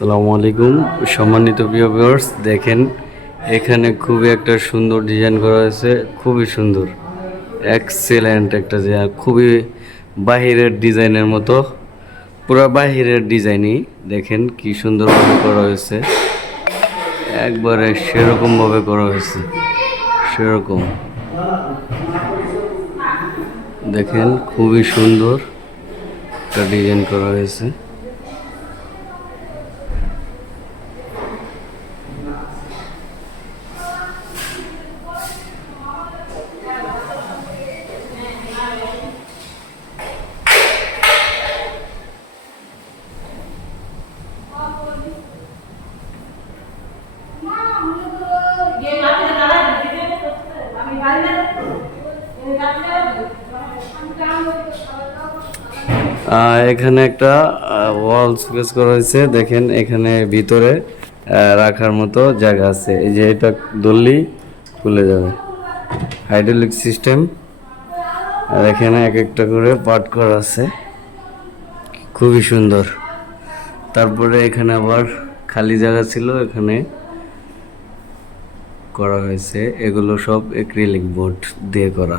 আসসালামু আলাইকুম সম্মানিত প্রিয় ভিউয়ার্স, দেখেন এখানে খুবই একটা সুন্দর ডিজাইন করা হয়েছে। খুবই সুন্দর, এক্সেলেন্ট একটা ডিজাইন, খুবই বাহিরের ডিজাইনের মতো, পুরো বাহিরের ডিজাইনই দেখেন কি সুন্দরভাবে করা হয়েছে। একবারে সেরকমভাবে করা হয়েছে, সেরকম দেখেন খুবই সুন্দর একটা ডিজাইন করা হয়েছে। এখানে একটা ওয়াল স্পেস করা হয়েছে। দেখেন এখানে ভিতরে রাখার মতো জায়গা আছে। এই যে এটা ধরলেই খুলে যাবে, হাইড্রোলিক সিস্টেম। আর এখানে এক একটা করে পার্ট করা আছে, খুবই সুন্দর। তারপরে এখানে আবার খালি জায়গা ছিল, এখানে করা হয়েছে। এগুলো সব অ্যাক্রিলিক বোর্ড দিয়ে করা।